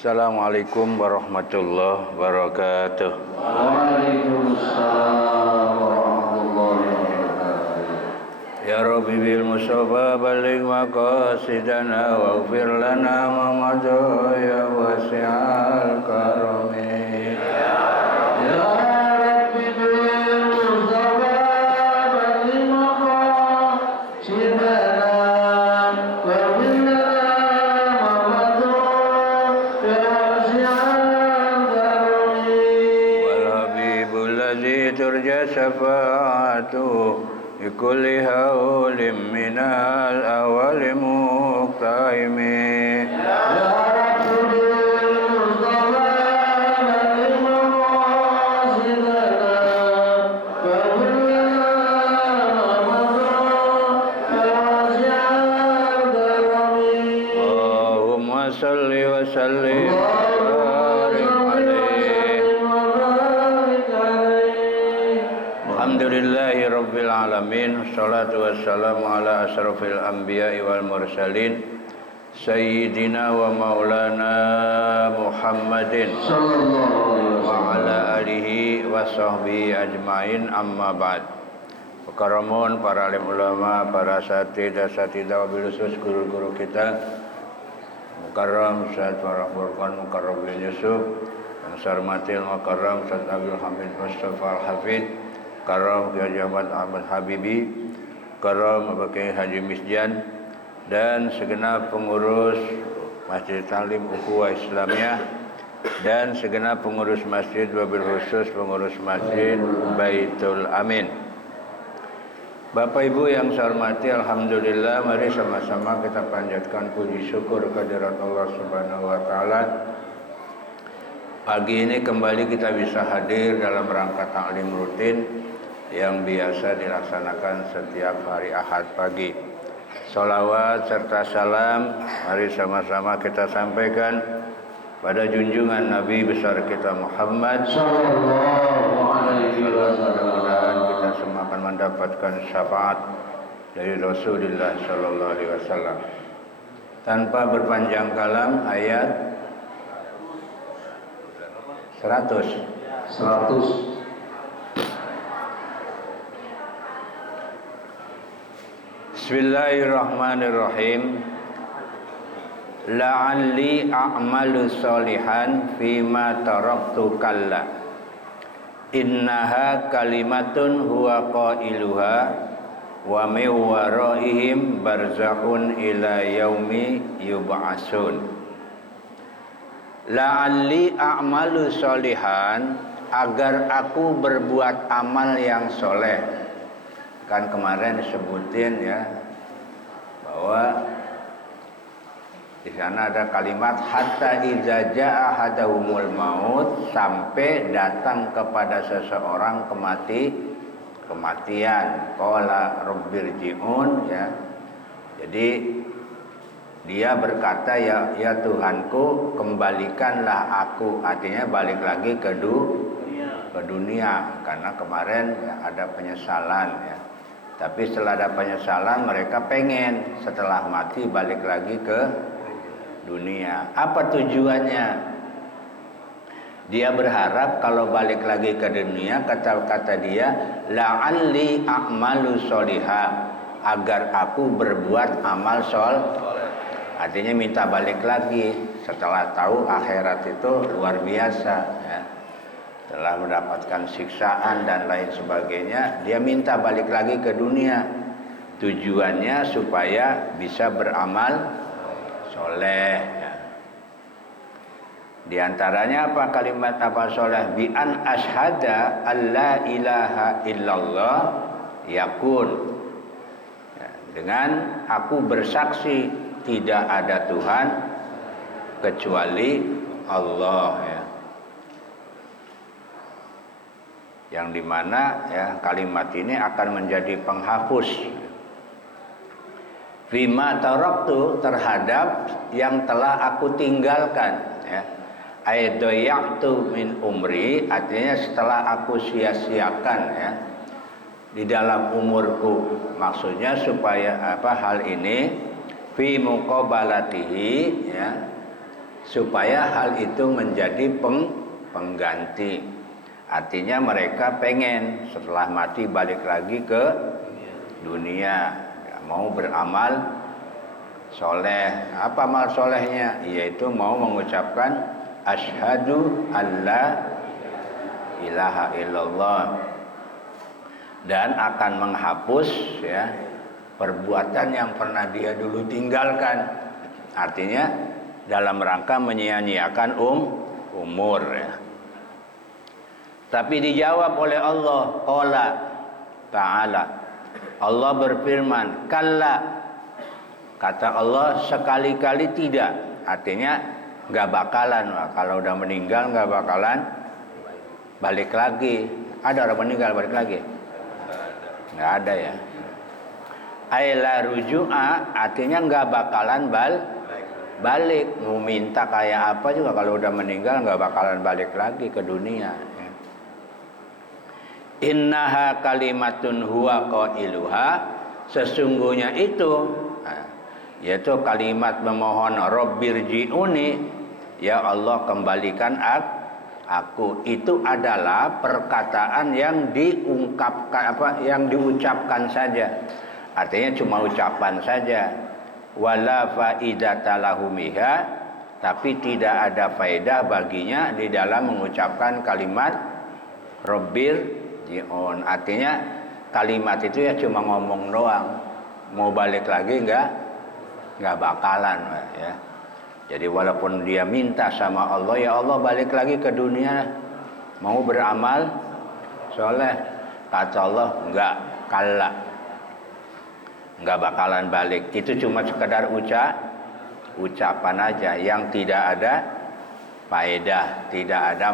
Assalamualaikum warahmatullahi wabarakatuh. Waalaikumsalam warahmatullahi wabarakatuh. Ya Rabbi bil Mustafa baligh maqasidana waghfir lana ma madha ya wasi'al karami. Ya Rabbi bil Mustafa baligh maqasidana waghfir lana ma madha ya wasi'al karami. Wal habibul ladzi turja syafa'atuhu bikulli haulin minal awali muqtaimi. Ya Rabbi bil Mustafa baligh maqasidana waghfir lana ma madha ya wasi'al karami. Allahumma salli wa sallim wa barik alaihi. Alhamdulillahi rabbil alamin. Salatu wassalamu ala asrafil anbiya'i wal mursalin Sayyidina wa maulana Muhammadin wa ala alihi wa sahbihi ajma'in, amma ba'd. Karamun para alim ulama, para asatidah wabil guru-guru kita, Mukarram Ustaz Farah Furqan Mukarram bin Yusuf, yang saya hormati Mukarram Ustaz Abdul Hamid Mustafa Al-Hafidh, Karam Kiai Ahmad Habibi, Karam Bapak Haji Misjan, dan segenap pengurus Masjid Talim Ukhuwah Islamiyah, dan segenap pengurus masjid, wabil khusus pengurus masjid Baitul Amin. Bapak Ibu yang saya hormati, alhamdulillah, mari sama-sama kita panjatkan puji syukur kehadirat Allah Subhanahu wa taala. Pagi ini kembali kita bisa hadir dalam rangka taklim rutin yang biasa dilaksanakan setiap hari Ahad pagi. Salawat serta salam mari sama-sama kita sampaikan pada junjungan Nabi besar kita Muhammad Sallallahu alaihi wasallam. Mudah-mudahan kita semua akan mendapatkan syafaat dari Rasulullah Sallallahu alaihi wasallam. Tanpa berpanjang kalam, ayat 100. Bismillahirrahmanirrahim. La'alli a'malu sholihan fima taraktu kalla. Innaha kalimatun huwa qailuha wa min waraihim barzakhun ila yaumi yub'atsun. La'alli a'malu sholihan, agar aku berbuat amal yang soleh. Kan kemarin disebutin ya bahwa di sana ada kalimat hatta idza jaa ahadahumul maut, sampai datang kepada seseorang kematian. Qala rabbirji'un, ya. Jadi dia berkata, ya Tuhanku, kembalikanlah aku. Artinya balik lagi ke dunia, karena kemarin ya, ada penyesalan ya. Tapi setelah ada penyesalan, mereka pengen setelah mati balik lagi ke dunia. Apa tujuannya? Dia berharap kalau balik lagi ke dunia, kata dia, la'alli a'malu sholiha, agar aku berbuat amal Artinya minta balik lagi setelah tahu akhirat itu luar biasa ya. Setelah mendapatkan siksaan dan lain sebagainya, dia minta balik lagi ke dunia. Tujuannya supaya bisa beramal soleh ya. Di antaranya apa kalimat apa soleh? Bi an ashhada alla ilaha illallah yakun ya, dengan aku bersaksi tidak ada Tuhan kecuali Allah ya. Yang dimana ya kalimat ini akan menjadi penghapus fima taraktu, terhadap yang telah aku tinggalkan ya. Aidayatu min umri, artinya setelah aku sia-siakan ya di dalam umurku. Maksudnya supaya hal ini fi muqabalatihi ya, supaya hal itu menjadi pengganti. Artinya mereka pengen setelah mati balik lagi ke dunia, ya, mau beramal soleh. Apa amal solehnya? Yaitu mau mengucapkan asyhadu alla ilaha illallah, dan akan menghapus ya perbuatan yang pernah dia dulu tinggalkan. Artinya dalam rangka menyia-nyiakan umur ya. Tapi dijawab oleh Allah, qala ta'ala, Allah berfirman, kalla, kata Allah sekali-kali tidak. Artinya nggak bakalan, kalau udah meninggal nggak bakalan balik lagi. Ada orang meninggal balik lagi? Nggak ada ya. Aila ruju'a, artinya nggak bakalan balik. Mau minta kayak apa juga kalau udah meninggal nggak bakalan balik lagi ke dunia. Innaha kalimatun huwa qailuha, sesungguhnya itu yaitu kalimat memohon Rabbirji'uni, ya Allah kembalikan aku, itu adalah perkataan yang diungkapkan yang diucapkan saja. Artinya cuma ucapan saja. Wala faidata lahumiha, tapi tidak ada faedah baginya di dalam mengucapkan kalimat Rabbir ji'un. Artinya kalimat itu ya cuma ngomong doang, mau balik lagi nggak bakalan ya. Jadi walaupun dia minta sama Allah, ya Allah balik lagi ke dunia, mau beramal soleh, kata Allah enggak, kalla, nggak bakalan balik. Itu cuma sekedar ucapan aja yang tidak ada faedah, tidak ada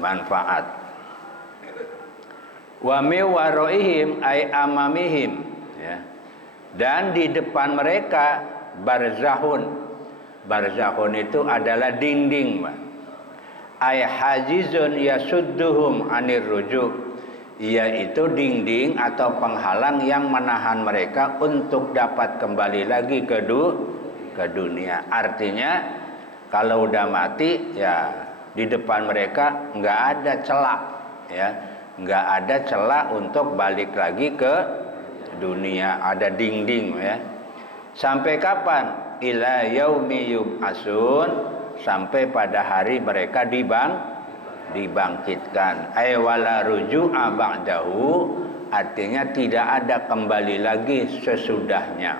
manfaat. Wa mi waraihim ay amamihim ya. Dan di depan mereka barzahun. Barzahun itu adalah dinding, ay hajizun yasudduhum anir rujuk, yaitu dinding atau penghalang yang menahan mereka untuk dapat kembali lagi ke dunia. Artinya kalau udah mati ya di depan mereka nggak ada celah ya, nggak ada celah untuk balik lagi ke dunia, ada dinding ya. Sampai kapan? Ila yaumi yub'atsun, sampai pada hari mereka dibangkitkan. Ay wala ruju'a ba'dahu, artinya tidak ada kembali lagi sesudahnya.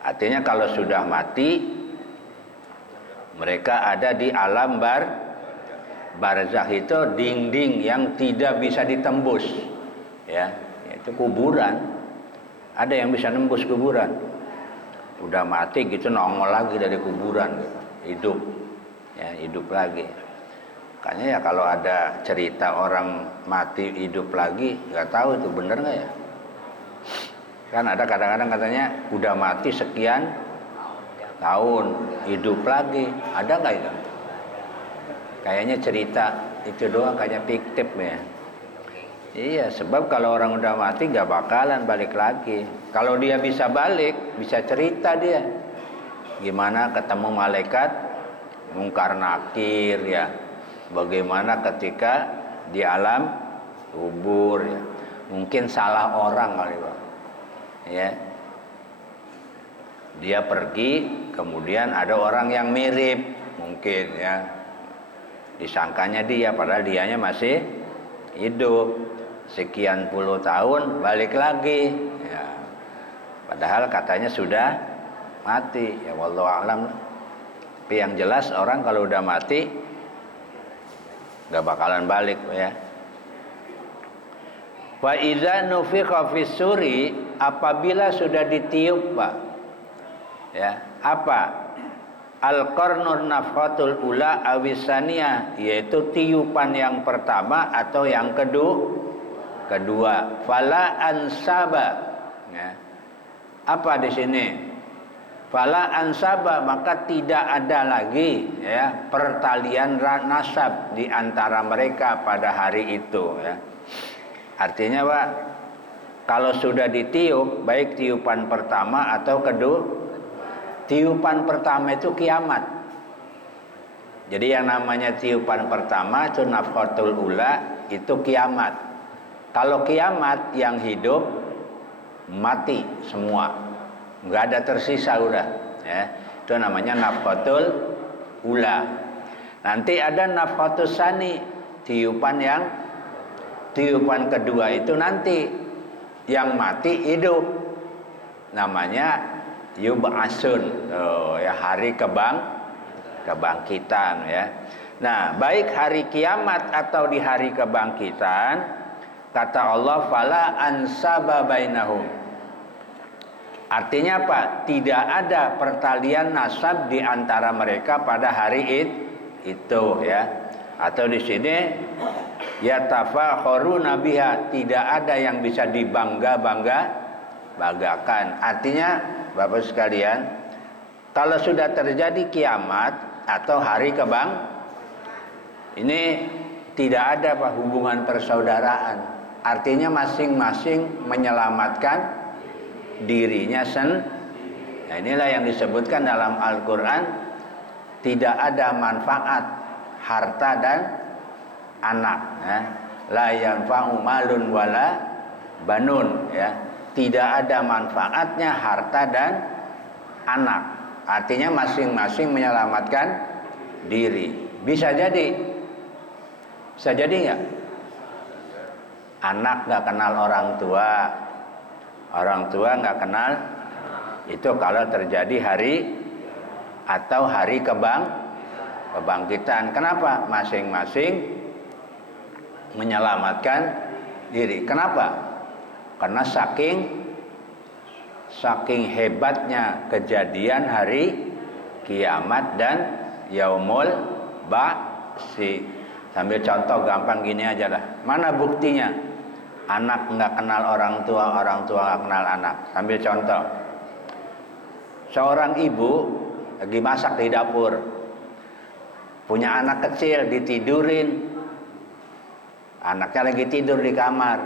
Artinya kalau sudah mati mereka ada di alam barzakh, itu dinding yang tidak bisa ditembus ya, itu kuburan. Ada yang bisa nembus kuburan? Udah mati gitu nongol lagi dari kuburan gitu. Hidup ya, hidup lagi. Makanya ya kalau ada cerita orang mati hidup lagi, nggak tahu itu bener nggak ya. Kan ada kadang-kadang katanya udah mati sekian tahun hidup lagi, ada nggak itu? Kayaknya cerita itu doang, kayaknya fiktif ya. Iya, sebab kalau orang udah mati nggak bakalan balik lagi. Kalau dia bisa balik, bisa cerita dia gimana ketemu malaikat Mungkar Nakir ya, bagaimana ketika di alam kubur ya. Mungkin salah orang kali Pak ya, dia pergi kemudian ada orang yang mirip mungkin ya, disangkanya dia padahal dianya masih hidup. Sekian puluh tahun balik lagi ya, padahal katanya sudah mati ya, wallahu a'lam. Tapi yang jelas orang kalau udah mati nggak bakalan balik ya. Wa idza nufikha fis suri, apabila sudah ditiup Pak ya, apa al-qarnun nafhatul ula awisaniyah, yaitu tiupan yang pertama atau yang kedua. Fala ansaba ya. Apa di sini? Fala ansaba, maka tidak ada lagi ya pertalian nasab di antara mereka pada hari itu ya. Artinya Pak, kalau sudah ditiup, baik tiupan pertama atau kedua, tiupan pertama itu kiamat Jadi yang namanya tiupan pertama itu nafkhatul ula, itu kiamat. Kalau kiamat yang hidup mati semua, nggak ada tersisa udah, ya. Itu namanya nafkhatul ula. Nanti ada nafkhatus sani, tiupan kedua itu nanti yang mati hidup, namanya yub'atsun, ya hari kebangkitan, ya. Nah, baik hari kiamat atau di hari kebangkitan, kata Allah fala ansaba bainahum. Artinya apa? Tidak ada pertalian nasab di antara mereka pada hari itu, ya. Atau di sini yatafakharuna biha, tidak ada yang bisa dibanggakan. Artinya Bapak sekalian, kalau sudah terjadi kiamat atau hari ini tidak ada hubungan persaudaraan. Artinya masing-masing menyelamatkan dirinya Nah, inilah yang disebutkan dalam Al-Quran, tidak ada manfaat harta dan anak, ya. La yanfa'u malun wala banun, ya. Tidak ada manfaatnya harta dan anak. Artinya masing-masing menyelamatkan diri. Bisa jadi nggak? Anak nggak kenal orang tua nggak kenal. Itu kalau terjadi hari atau hari kebangkitan. Kenapa? Masing-masing menyelamatkan diri. Kenapa? Karena saking hebatnya kejadian hari kiamat dan yaumul ba'si. Sambil contoh gampang gini aja lah. Mana buktinya? Anak nggak kenal orang tua nggak kenal anak. Sambil contoh. Seorang ibu lagi masak di dapur, punya anak kecil, ditidurin. Anaknya lagi tidur di kamar,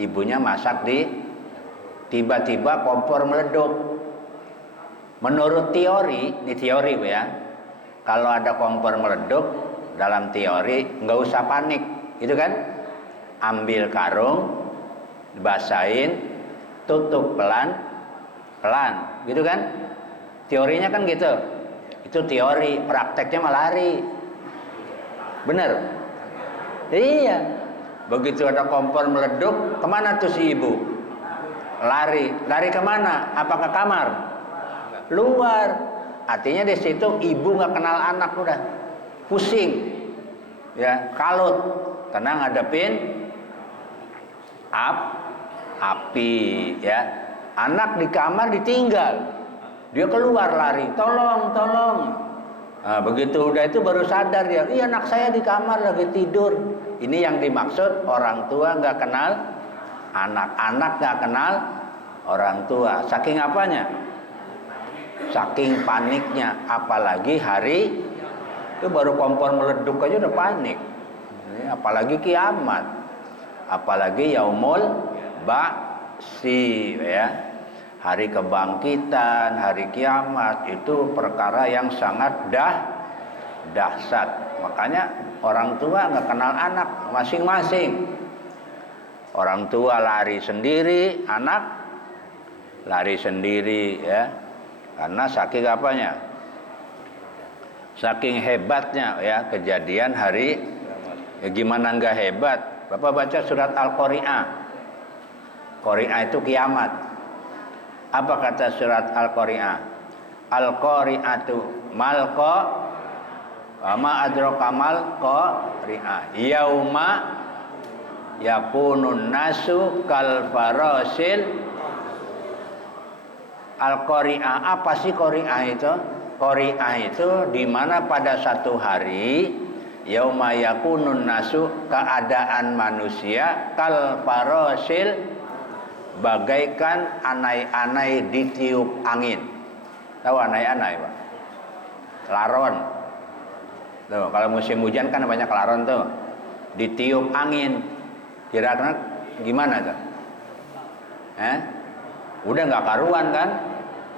ibunya masak tiba-tiba kompor meleduk. Menurut teori, ini teori ya, kalau ada kompor meleduk, dalam teori nggak usah panik, gitu kan? Ambil karung, basahin, tutup pelan, gitu kan? Teorinya kan gitu. Itu teori, prakteknya malah lari. Bener? Iya. Begitu ada kompor meleduk, kemana tuh si ibu? Lari kemana? Apa ke kamar? Luar. Artinya di situ ibu nggak kenal anak udah, pusing, ya, kalut, karena ngadepin api, ya. Anak di kamar ditinggal. Dia keluar lari, tolong. Nah, begitu udah itu baru sadar dia, iya anak saya di kamar lagi tidur. Ini yang dimaksud orang tua nggak kenal anak nggak kenal orang tua. Saking apanya? Saking paniknya. Apalagi hari itu baru kompor meleduk aja udah panik. Apalagi kiamat, apalagi yaumul ba'si, ya. Hari kebangkitan, hari kiamat itu perkara yang sangat dahsyat. Makanya orang tua nggak kenal anak, masing-masing. Orang tua lari sendiri, anak lari sendiri, ya. Karena saking apanya? Saking hebatnya, ya, kejadian hari. Ya, gimana nggak hebat? Bapak baca surat Al-Qari'ah. Qari'ah itu kiamat. Apa kata surat Al-Qari'ah? Al-Qari'atu malqa wa ma adraka malqari'ah. Yauma yakunun nasu kal farasil. Al-Qari'ah, apa sih Qari'ah itu? Qari'ah itu di mana pada satu hari yauma yakunun nasu, keadaan manusia kal farasil, bagaikan anai-anai ditiup angin. Tahu anai-anai, Pak? Laron. Tuh, kalau musim hujan kan banyak laron tuh. Ditiup angin. Kira-kira gimana tuh? Udah nggak karuan kan?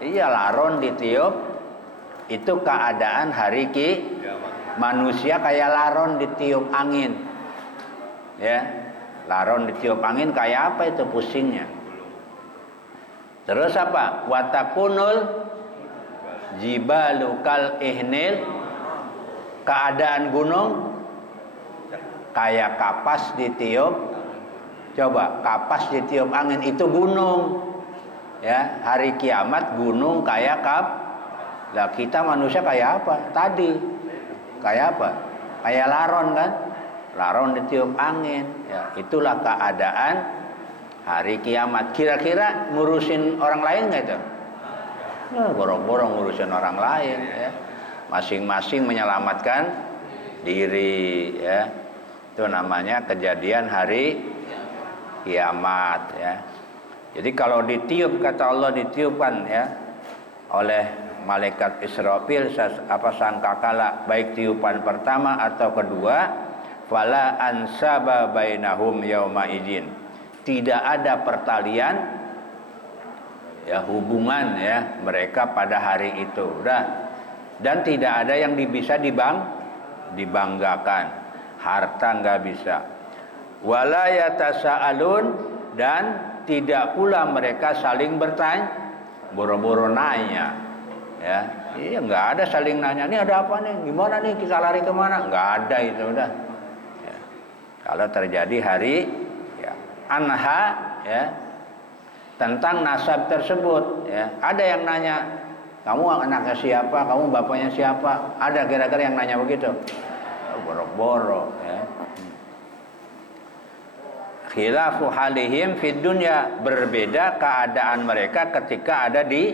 Iya, laron ditiup. Itu keadaan hari manusia kayak laron ditiup angin. Ya, laron ditiup angin kayak apa itu pusingnya. Terus apa? Watakunul jibalu kal ihnil, keadaan gunung kayak kapas ditiup. Coba kapas ditiup angin itu gunung. Ya, hari kiamat gunung kayak lah kita manusia kayak apa? Tadi kayak apa? Kayak laron kan? Laron ditiup angin. Ya, itulah keadaan hari kiamat. Kira-kira ngurusin orang lain nggak itu? Borong-borong ngurusin orang lain. Ya. Masing-masing menyelamatkan diri. Ya. Itu namanya kejadian hari kiamat. Ya. Jadi kalau ditiup, kata Allah, ditiupkan ya oleh malaikat Israfil sangkakala, baik tiupan pertama atau kedua, fala ansaba bainahum yauma idzin, tidak ada pertalian ya, hubungan ya mereka pada hari itu, dan tidak ada yang bisa dibanggakan, harta nggak bisa, wala yatasaalun, dan tidak pula mereka saling bertanya, boro-boro nanya, ya, iya nggak ada saling nanya, ini ada apa nih, gimana nih, kita lari kemana, nggak ada itu udah. Ya. Kalau terjadi hari ya, anha ya tentang nasab tersebut, ya, ada yang nanya, kamu anaknya siapa, kamu bapaknya siapa, ada kira-kira yang nanya begitu, boro-boro, ya. Khilafu halihim fid dunya, berbeda keadaan mereka ketika ada di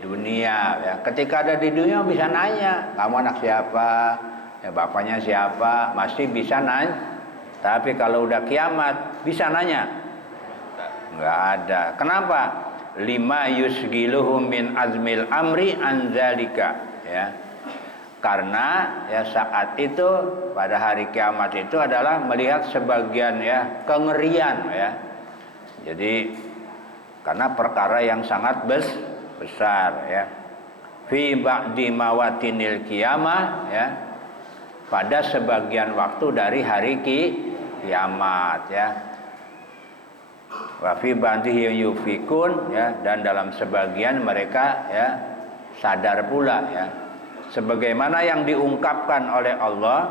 dunia ya. Ketika ada di dunia bisa nanya, kamu anak siapa, ya bapaknya siapa, masih bisa nanya. Tapi kalau udah kiamat bisa nanya? Enggak ada. Kenapa? Lima yusgiluhum min azmil amri anzalika ya. Karena ya saat itu pada hari kiamat itu adalah melihat sebagian ya kengerian ya. Jadi karena perkara yang sangat besar ya. Fi ba'di mawatinil qiyamah ya. Pada sebagian waktu dari hari kiamat ya. Wa fi ba'dihi yufikun ya, dan dalam sebagian mereka ya sadar pula ya. Sebagaimana yang diungkapkan oleh Allah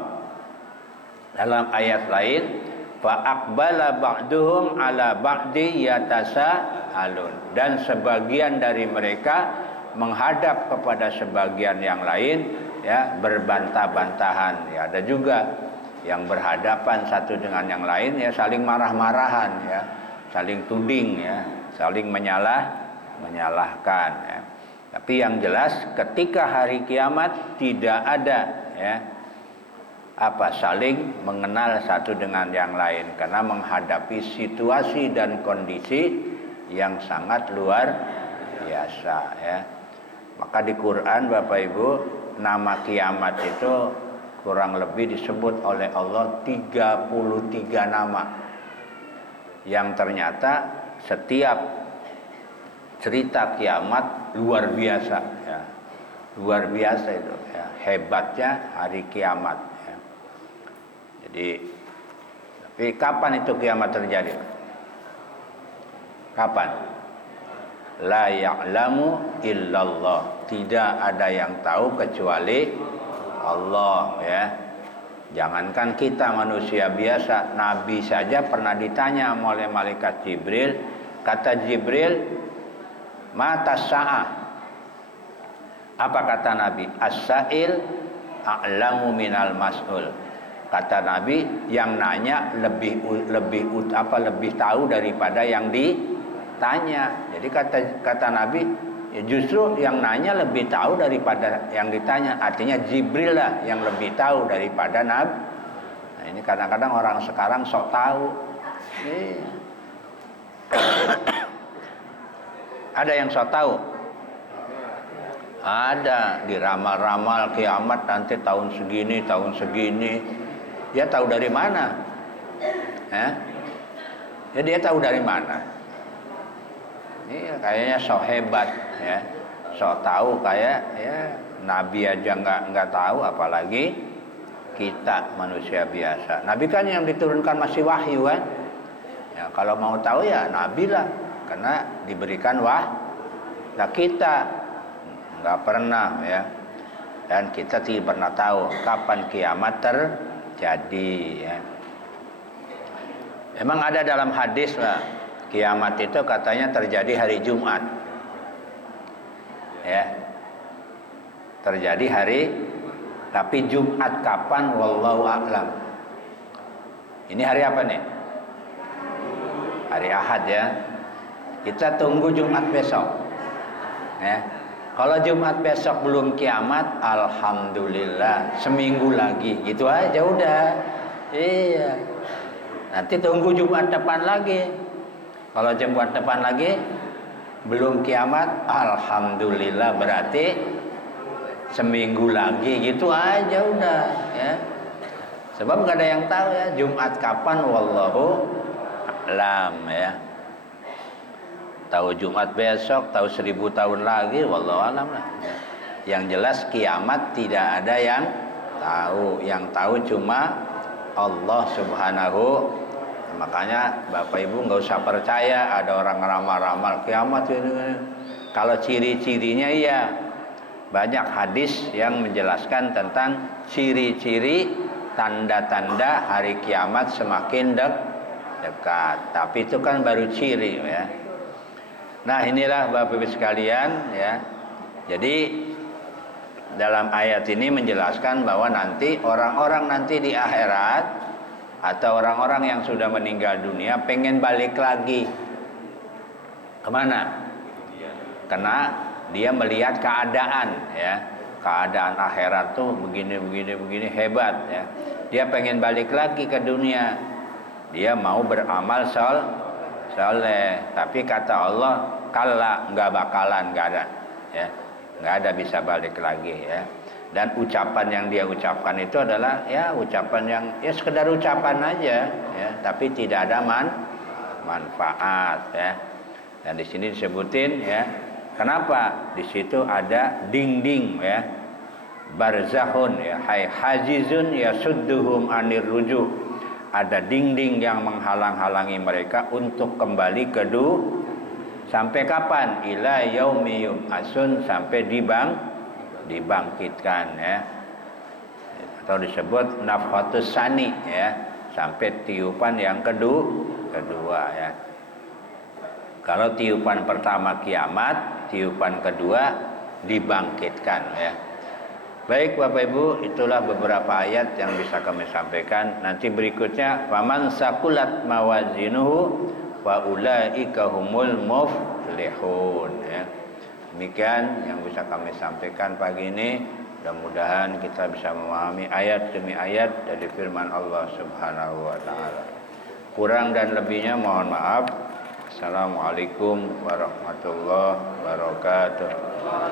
dalam ayat lain, fa aqbala ba'duhum ala ba'di yatasaalun, dan sebagian dari mereka menghadap kepada sebagian yang lain ya berbantah-bantahan ya. Ada juga yang berhadapan satu dengan yang lain ya, saling marah-marahan ya, saling tuding ya, saling menyalahkan ya. Tapi yang jelas ketika hari kiamat tidak ada ya saling mengenal satu dengan yang lain, karena menghadapi situasi dan kondisi yang sangat luar biasa ya. Maka di Quran Bapak Ibu, nama kiamat itu kurang lebih disebut oleh Allah 33 nama, yang ternyata setiap cerita kiamat luar biasa ya. Luar biasa itu ya, hebatnya hari kiamat ya. Jadi tapi kapan itu kiamat terjadi? Kapan? La ya'lamu illallah, tidak ada yang tahu kecuali Allah ya. Jangankan kita manusia biasa, Nabi saja pernah ditanya oleh malaikat Jibril. Kata Jibril, mata sa'ah. Apa kata Nabi? As-sa'il a'lamu minal mas'ul. Kata Nabi, yang nanya lebih tahu daripada yang ditanya. Jadi kata Nabi, ya justru yang nanya lebih tahu daripada yang ditanya. Artinya Jibril lah yang lebih tahu daripada Nabi. Nah, ini kadang-kadang orang sekarang sok tahu. Ada yang sok tahu? Ada, diramal-ramal kiamat nanti tahun segini. Dia tahu dari mana? Ya dia tahu dari mana? Ini kayaknya sok hebat ya, sok tahu, kayak ya Nabi aja nggak tahu, apalagi kita manusia biasa. Nabi kan yang diturunkan masih wahyu kan. Ya, kalau mau tahu ya nabi lah, karena diberikan Nah kita nggak pernah ya, dan kita tidak pernah tahu kapan kiamat terjadi ya. Memang ada dalam hadis lah, kiamat itu katanya terjadi hari Jumat ya, terjadi tapi Jumat kapan wallahu a'lam. Ini hari apa nih? Hari Ahad ya. Kita tunggu Jumat besok ya. Kalau Jumat besok belum kiamat, alhamdulillah, seminggu lagi gitu aja udah. Iya. Nanti tunggu Jumat depan lagi. Kalau Jumat depan lagi belum kiamat, alhamdulillah, berarti seminggu lagi gitu aja udah ya. Sebab nggak ada yang tahu ya Jumat kapan wallahu a'lam ya. Tahu Jumat besok, tahu 1000 tahun lagi, wallahu alam lah. Yang jelas kiamat tidak ada yang tahu. Yang tahu cuma Allah Subhanahu. Makanya Bapak Ibu nggak usah percaya ada orang ramal-ramal kiamat ini. Kalau ciri-cirinya iya, banyak hadis yang menjelaskan tentang ciri-ciri tanda-tanda hari kiamat semakin dekat. Tapi itu kan baru ciri ya. Nah inilah Bapak Ibu sekalian ya. Jadi dalam ayat ini menjelaskan bahwa nanti orang-orang nanti di akhirat atau orang-orang yang sudah meninggal dunia pengen balik lagi kemana? Karena dia melihat keadaan ya, keadaan akhirat tuh begini hebat ya. Dia pengen balik lagi ke dunia. Dia mau beramal soleh, tapi kata Allah kalla, nggak bakalan, nggak ada ya, nggak ada bisa balik lagi ya. Dan ucapan yang dia ucapkan itu adalah ya ucapan yang ya sekedar ucapan aja ya, tapi tidak ada manfaat ya. Dan di sini disebutin ya, kenapa di situ ada dinding ya, barzakhun ya, hai hajizun yasudduhum anir rujuh. Ada dinding yang menghalang-halangi mereka untuk kembali ke sampai kapan? Ila yaumi yub'atsun, sampai dibangkitkan ya. Atau disebut nafhatus sani ya, sampai tiupan yang kedua ya. Kalau tiupan pertama kiamat, tiupan kedua dibangkitkan ya. Baik Bapak Ibu, itulah beberapa ayat yang bisa kami sampaikan. Nanti berikutnya faman sakulat mawazinuhu wa ulaika humul muflihun ya. Demikian yang bisa kami sampaikan pagi ini. Mudah-mudahan kita bisa memahami ayat demi ayat dari firman Allah Subhanahu wa taala. Kurang dan lebihnya mohon maaf. Assalamualaikum warahmatullahi wabarakatuh.